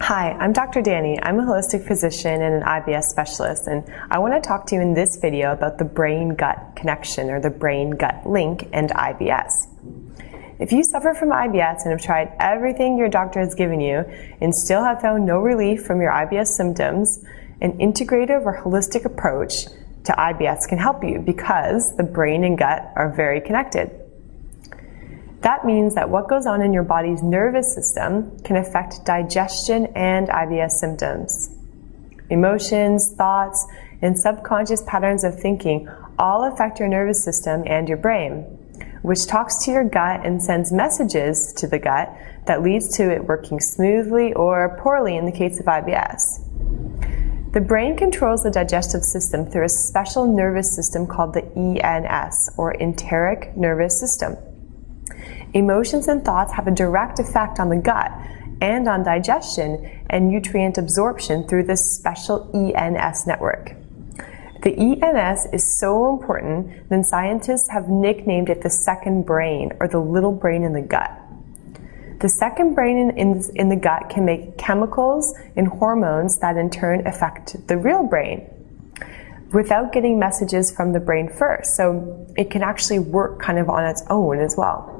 Hi, I'm Dr. Dani. I'm a holistic physician and an IBS specialist, and I want to talk to you in this video about the brain-gut connection, or the brain-gut link, and IBS. If you suffer from IBS and have tried everything your doctor has given you and still have found no relief from your IBS symptoms, an integrative or holistic approach to IBS can help you because the brain and gut are very connected. That means that what goes on in your body's nervous system can affect digestion and IBS symptoms. Emotions, thoughts, and subconscious patterns of thinking all affect your nervous system and your brain, which talks to your gut and sends messages to the gut that leads to it working smoothly or poorly in the case of IBS. The brain controls the digestive system through a special nervous system called the ENS, or enteric nervous system. Emotions and thoughts have a direct effect on the gut and on digestion and nutrient absorption through this special ENS network. The ENS is so important that scientists have nicknamed it the second brain, or the little brain in the gut. The second brain in the gut can make chemicals and hormones that in turn affect the real brain without getting messages from the brain first. So it can actually work kind of on its own as well.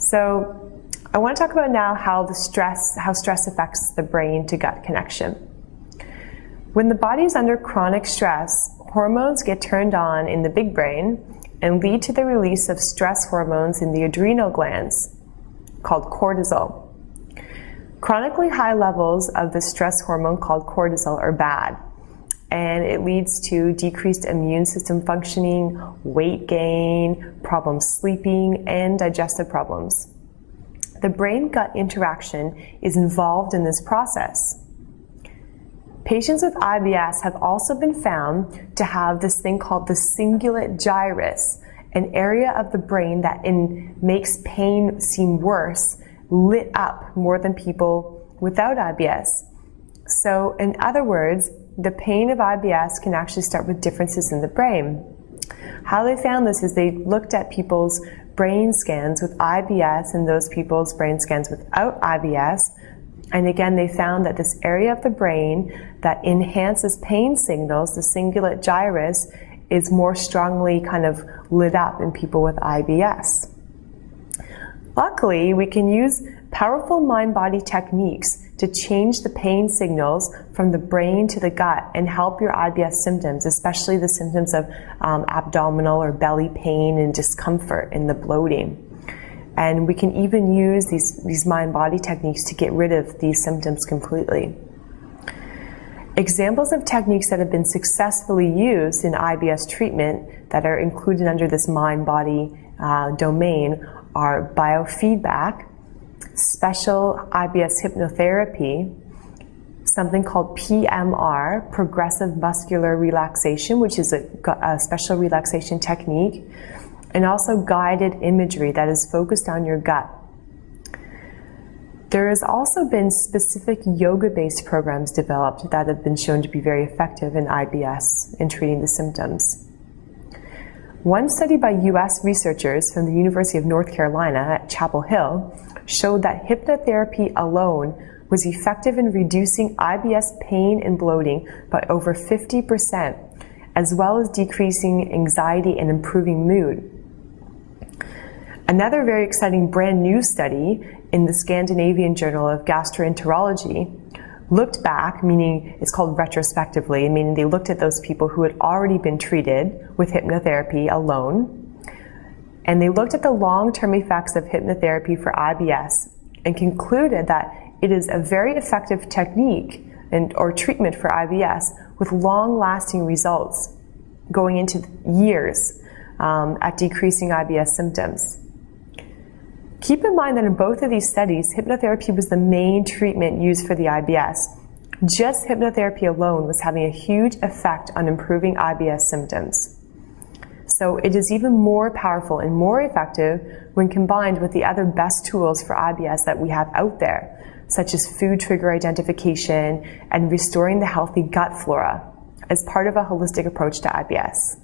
So I want to talk about now how stress affects the brain to gut connection. When the body is under chronic stress, hormones get turned on in the big brain and lead to the release of stress hormones in the adrenal glands, called cortisol. Chronically high levels of the stress hormone called cortisol are bad, and it leads to decreased immune system functioning, weight gain, problems sleeping, and digestive problems. The brain-gut interaction is involved in this process. Patients with IBS have also been found to have this thing called the cingulate gyrus, an area of the brain that makes pain seem worse, lit up more than people without IBS. So in other words, the pain of IBS can actually start with differences in the brain. How they found this is they looked at people's brain scans with IBS and those people's brain scans without IBS. And again, they found that this area of the brain that enhances pain signals, the cingulate gyrus, is more strongly kind of lit up in people with IBS. Luckily, we can use powerful mind-body techniques to change the pain signals from the brain to the gut and help your IBS symptoms, especially the symptoms of abdominal or belly pain and discomfort and the bloating. And we can even use these mind-body techniques to get rid of these symptoms completely. Examples of techniques that have been successfully used in IBS treatment that are included under this mind-body domain are biofeedback, special IBS hypnotherapy, something called PMR, progressive muscular relaxation, which is a special relaxation technique, and also guided imagery that is focused on your gut. There has also been specific yoga-based programs developed that have been shown to be very effective in IBS in treating the symptoms. One study by US researchers from the University of North Carolina at Chapel Hill showed that hypnotherapy alone was effective in reducing IBS pain and bloating by over 50%, as well as decreasing anxiety and improving mood. Another very exciting brand new study in the Scandinavian Journal of Gastroenterology looked back, meaning it's called retrospectively, meaning they looked at those people who had already been treated with hypnotherapy alone, and they looked at the long-term effects of hypnotherapy for IBS and concluded that it is a very effective technique or treatment for IBS with long-lasting results going into years at decreasing IBS symptoms. Keep in mind that in both of these studies, hypnotherapy was the main treatment used for the IBS. Just hypnotherapy alone was having a huge effect on improving IBS symptoms. So it is even more powerful and more effective when combined with the other best tools for IBS that we have out there, such as food trigger identification and restoring the healthy gut flora as part of a holistic approach to IBS.